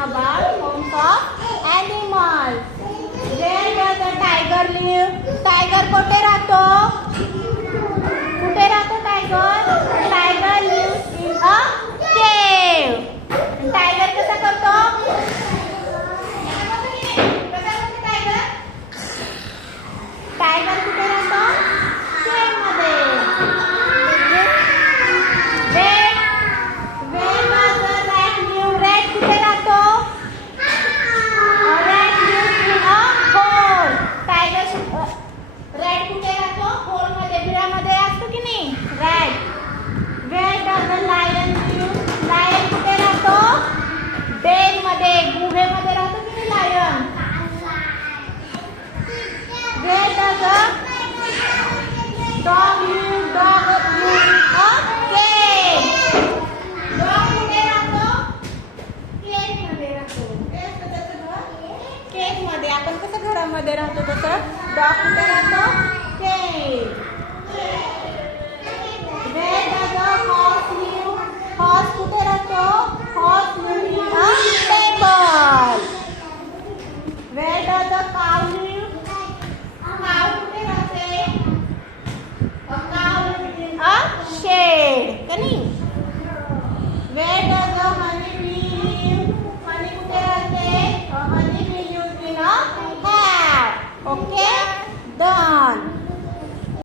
about homes of animals. Where does a tiger live? Tiger कुठे राहतो? कुठे राहतो tiger? Tiger lives in a cave. Tiger कसा करतो? टायगर कुठे राहतो? केव मध्ये. Where does a rat live? Rat कुठे राहतो? Rat lives in a hole. Rat कुठे राहतो? होल मध्ये, बिळामध्ये असतो की नाही? Rat. Where does a lion live? Lion कुठे राहतो? Den मध्ये, गुहेमध्ये राहतो की नाही lion? Where does a dog live? Dog lives in a cage. Dog कुठे राहतो? केज मध्ये राहतो. केज मध्ये. आपण कसं घरामध्ये राहतो तसं डॉग कुठे राहतो? Cage. Where does a horse live? Horse कुठे राहतो? Horse lives in a stable. Where does a cow live? Cow कुठे राहते? A cow lives in a shed. का नाही?